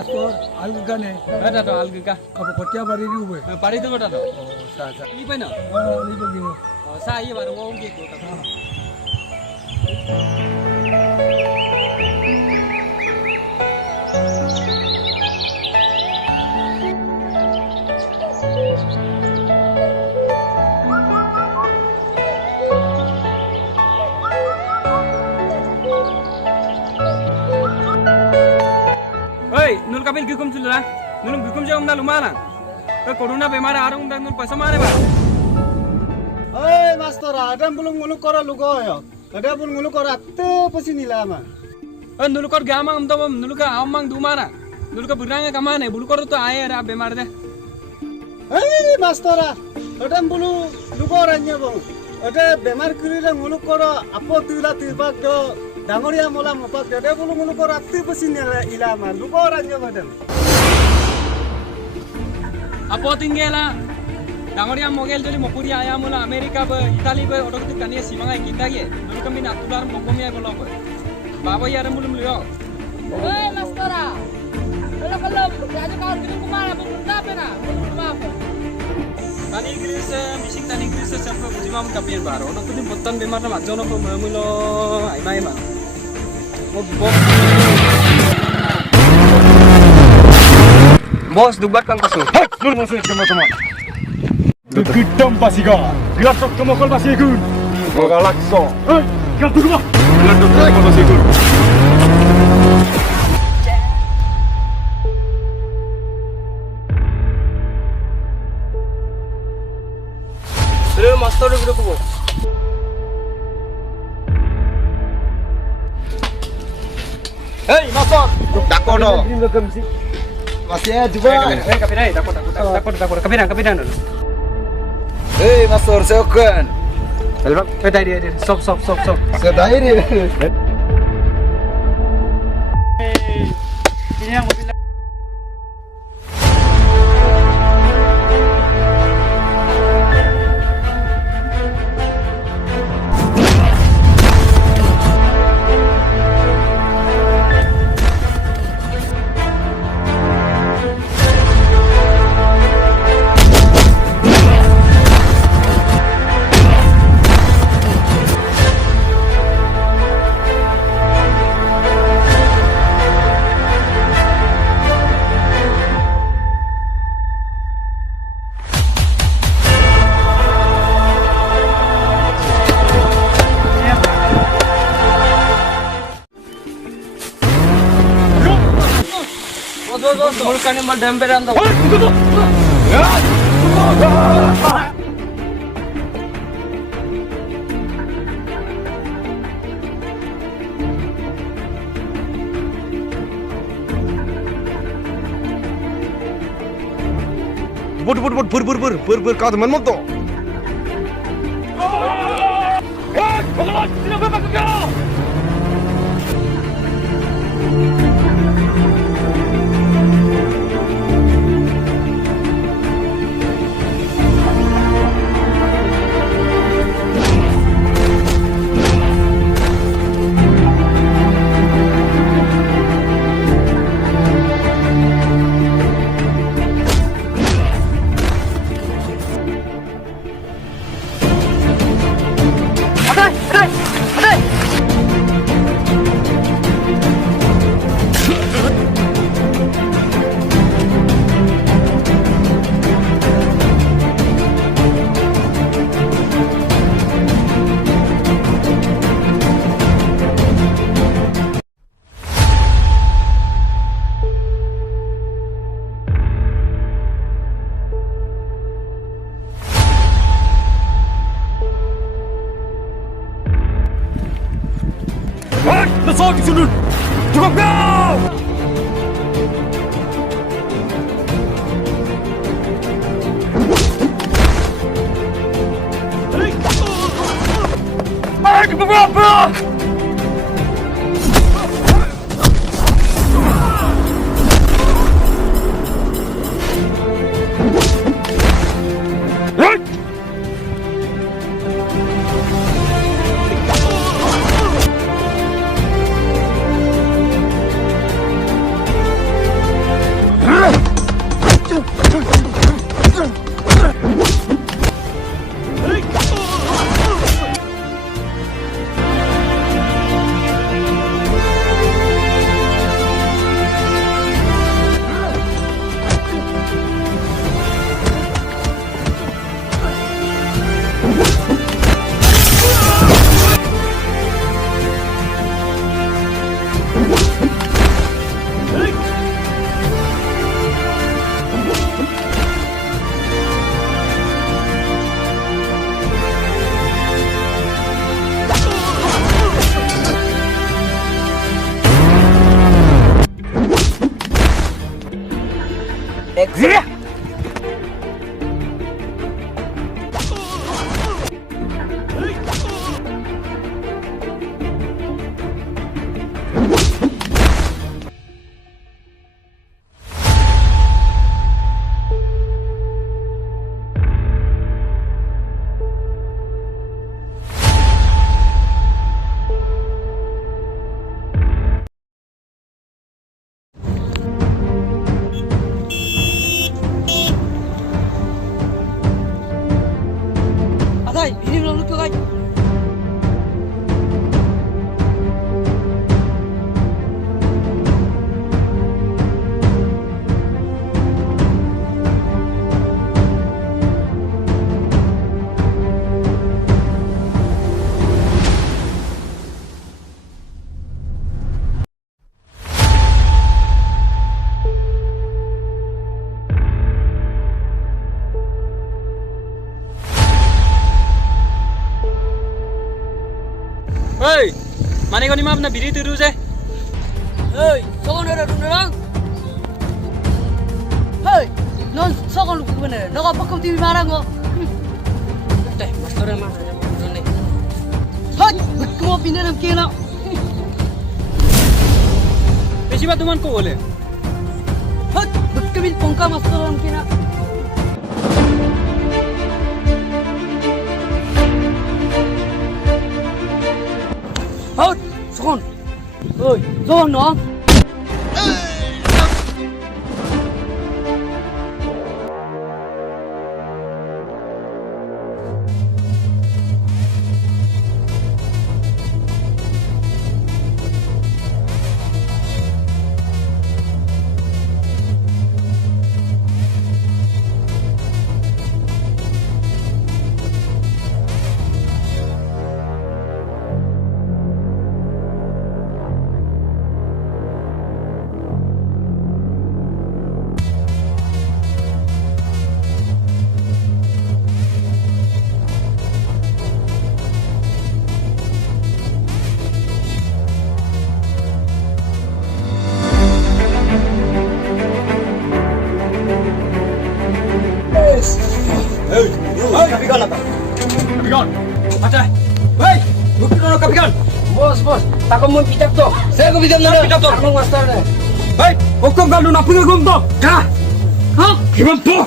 Master, alga ne. Ada to alga. Apa kotia bari di ube? Pari itu ada to. Oh, sa. Ini pa no. Oh, ini begini. Oh, sa iya baru ngomong gitu. Oi, nul kabil gikum chula. Nul gikum jam na lumana. Corona bemar arung dan nul paisa mare ba. Oi master, ada belum ngulu kora lugo yo. Ada belum ngulu kora te pasi nilama. Nul kor gamang am nul ka amang dumara. Nul ka buranga kamane bulu kor to aye ra bemar de. Oi master, ada belum lugo ranya bang. Ada bemar kiri ra ngulu kora apo tila tibak do. Dangoria mola mopak do. Ada belum ngulu kora te pasi nilama. Lugo ranya badan. Apo tinggela. Dangoria mogel joli mopuri aya mula Amerika be Itali be odok tu kania simangai kita ye. Nul kami nak tular mokomia golok be. Baba ya ram belum liyo. Oi mastora. Kalau jadi kau kiri kumara belum dapat na. Belum apa. Tani Inggris missing tani Inggris sampai bujimam kapian baru. Odok tu botan bemar na majono pe memulo ai mai ma. Bos dubat kan kasu. Nur masuk teman-teman. Gedam pasiga. Glasok kemokol pasikun. Galakso. Hei, gatu kemah. Glasok kemokol pasikun. Terus master dulu ko. Hei master, dakono. Masih ya juga. Kapiran, takut. Kapiran dulu. Hei master, seokan. Elbak, pedai dia. Stop. Sedai ni. Ini yang mobil. Mulkanya mal demperan tuh. Bur kau teman motor. Masuk ke sini. Cukup kau. Ayo berapa? Sini. Atay, ini belum lupa guys. Hei, mana kau ni mah pernah biri terus eh? Hei, sokong ada orang. Hei, non sokong lu kemana? Nak apa kau TV marah kau? Teh, master mana yang ni? Hei, kamu pindah nam kena. Besi batu man kau boleh? Hei, berkebin pongka master nam kena. Hei, sokong. Hei, sokong no. Kapikan apa? Kapikan. Atay, Hei, bukti dulu kapikan. Bos, tak mau pitak tu. Saya kau pitak mana? Pitak tu. Karbuk Master ni. Hei, hukum kalau nak pergi hukum tu. Dah. Hah? Hukum tu.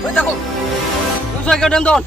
Hei, takut. Usai kau dem don.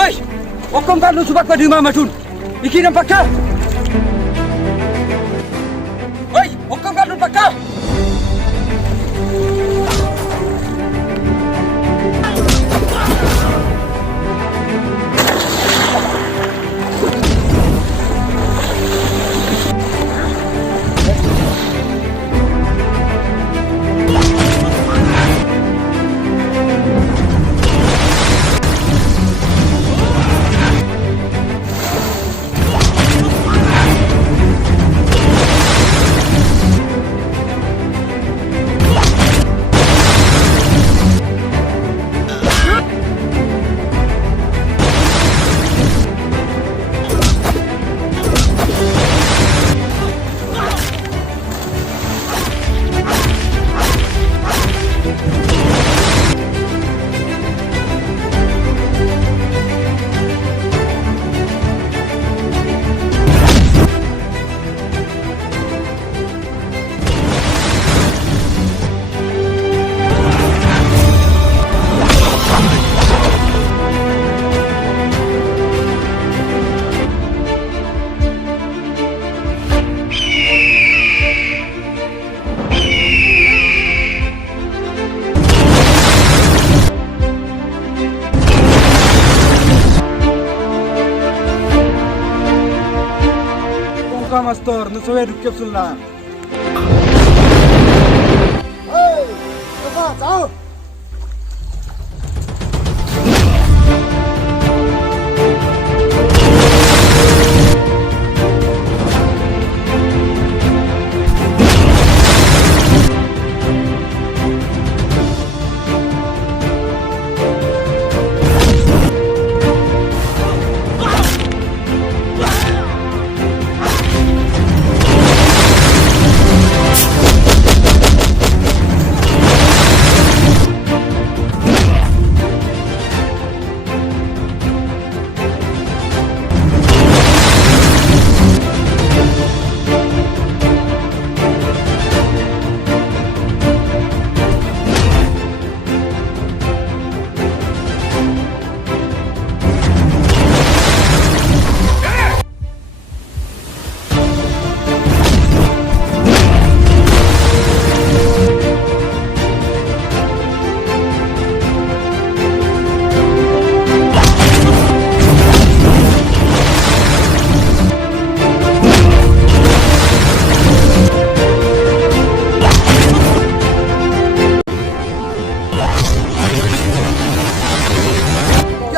hei, hukum kalau sebab kau di mana macun? Ikin nampak kah? Hei, hukum kalau nampak kah? ka master, nu soe dukep sulla. Chao.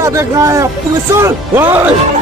क्या देख रहा है पुलिस?